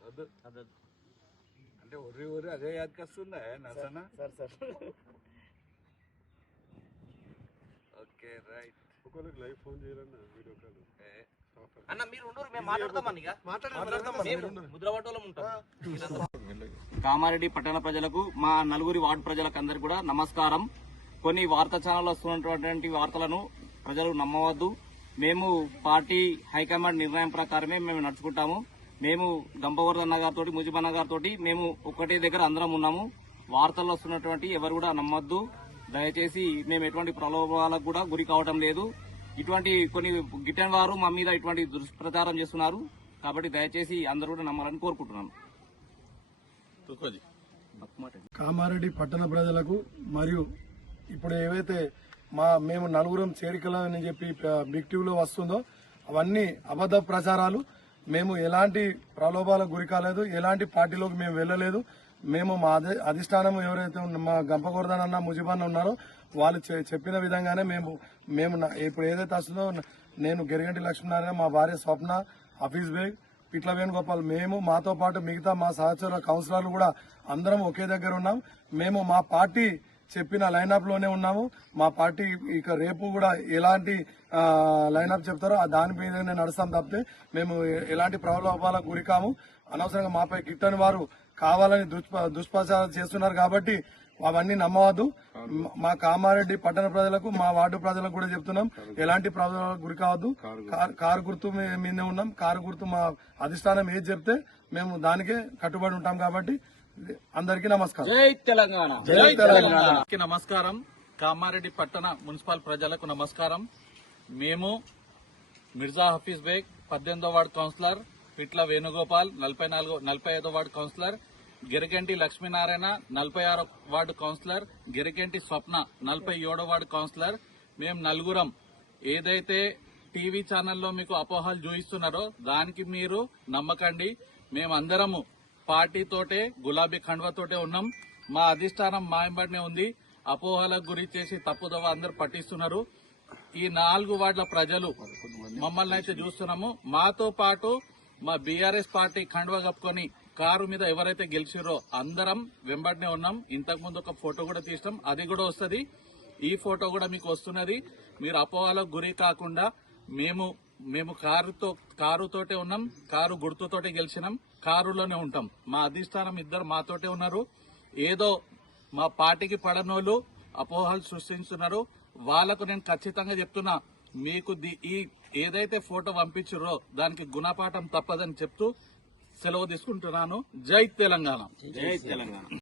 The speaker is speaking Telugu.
వద్దు అంటే ఒర్రి ఒర్రి అదే యాదకొస్తుందా నసన సార్ సార్ ఓకే రైట్. ఒకరికి లైవ్ ఫోన్ చేయాలన్న వీడియో కాల్. అన్న మీరు ఉండరు మేము ఉంటాం. కామారెడ్డి పట్టణ ప్రజలకు మా నలుగురి వార్డు ప్రజలకు అందరికి కూడా నమస్కారం. కొన్ని వార్తా ఛానల్ వస్తున్నటువంటి వార్తలను ప్రజలు నమ్మవద్దు. మేము పార్టీ హైకమాండ్ నిర్ణయం ప్రకారమే మేము నడుచుకుంటాము. మేము గంపవర్ధన్న గారితో ముజిబన్న గారితో మేము ఒకటే దగ్గర అందరం ఉన్నాము. వార్తల్లో వస్తున్నటువంటి ఎవరు కూడా నమ్మొద్దు. దయచేసి మేము ఎటువంటి ప్రలోభాలకు కూడా గురి కావటం లేదు. ఇటువంటి కొన్ని గిట్టని వారు మా మీద ఇటువంటి దుష్ప్రచారం చేస్తున్నారు. కాబట్టి దయచేసి అందరూ కూడా నమ్మాలని కోరుకుంటున్నాను. కామారెడ్డి పట్టణ ప్రజలకు మరియు ఇప్పుడు ఏవైతే మా మేము నలుగురం చేరికలని చెప్పి బిగ్ టీవీలో వస్తుందో అవన్నీ అబద్ధ ప్రచారాలు. మేము ఎలాంటి ప్రలోభాలకు గురి కాలేదు ఎలాంటి పార్టీలోకి మేము వెళ్ళలేదు. మేము మా అధిష్టానం ఎవరైతే మా గంపగోర్ధన్ అన్న ముజిబాన్ ఉన్నారో వాళ్ళు చెప్పిన విధంగానే మేము మేము ఇప్పుడు ఏదైతే వస్తుందో నేను గెరిగంటి లక్ష్మీనారాయణ మా భార్య స్వప్న హఫీజ్ బేగ్ పిట్ల వేణుగోపాల్ మేము మాతో పాటు మిగతా మా సహచర కౌన్సిలర్లు కూడా అందరం ఒకే దగ్గర ఉన్నాం. మేము మా పార్టీ చెప్పిన లైనప్లోనే ఉన్నాము. మా పార్టీ ఇక రేపు కూడా ఎలాంటి లైనప్ చెప్తారో ఆ దాని మీదనే నడుస్తాం తప్పితే మేము ఎలాంటి ప్రలోభాలకు గురి కాము అనవసరంగా మాపై గిట్టని వారు కావాలని దుష్ప దుష్ప్రచారం చేస్తున్నారు కాబట్టి అవన్నీ నమ్మవద్దు. మ- కామారెడ్డి పట్టణ ప్రజలకు మా వార్డు ప్రజలకు కూడా చెప్తున్నాం. ఎలాంటి ప్రలోభాలకు గురి కావద్దు కారు- కారు గుర్తు మీదే ఉన్నాం. కారు గుర్తు మా అధిష్టానం ఏది చెప్తే మేము దానికే కట్టుబడి ఉంటాం కాబట్టి అందరికీ నమస్కారం. జై తెలంగాణ. జై తెలంగాణ. అందరికీ నమస్కారం. కామారెడ్డి పట్టణ మున్సిపల్ ప్రజలకు నమస్కారం. మేము మిర్జా హఫీజ్ బేగ్ పద్దెనిమిదో వార్డు కౌన్సిలర్ పిట్ల వేణుగోపాల్ నలభై నాలుగో నలభై ఐదో వార్డు కౌన్సిలర్ గిరిగంటి లక్ష్మీనారాయణ నలభై ఆరో వార్డు కౌన్సిలర్ గిరిగంటి స్వప్న నలభై ఏడో వార్డు కౌన్సిలర్. మేము నలుగురం ఏదైతే టీవీ ఛానల్లో మీకు అపోహలు చూయిస్తున్నారో దానికి మీరు నమ్మకండి. మేమందరము పార్టీతోటే గులాబీ ఖండ్వాతోటే ఉన్నాం. మా అధిష్టానం మా వెంబడినే ఉంది. అపోహలకు గురి చేసి తప్పుదవ అందరు పట్టిస్తున్నారు. ఈ నాలుగు వార్డుల ప్రజలు మమ్మల్ని అయితే చూస్తున్నాము. మాతో పాటు మా బీఆర్ఎస్ పార్టీ ఖండ్వా కప్పుకొని కారు మీద ఎవరైతే గెలిచిరో అందరం వెంబడినే ఉన్నాం. ఇంతకు ముందు ఒక ఫోటో కూడా తీసినాం. అది కూడా వస్తుంది. ఈ ఫోటో కూడా మీకు వస్తున్నది. మీరు అపోహలకు గురి కాకుండా మేము మేము కారుతో కారుతోటే ఉన్నాం. కారు గుర్తుతోటే గెలిచినాం. కారులోనే ఉంటాం. మా అధిష్టానం ఇద్దరు మాతోటే ఉన్నారు. ఏదో మా పార్టీకి పడనోళ్ళు అపోహలు సృష్టిస్తున్నారు వాళ్ళకు నేను ఖచ్చితంగా చెప్తున్నా మీకు ది- ఈ ఏదైతే ఫోటో పంపించారో దానికి గుణపాఠం తప్పదని చెప్తూ సెలవు తీసుకుంటున్నాను. జై తెలంగాణ. జై తెలంగాణ.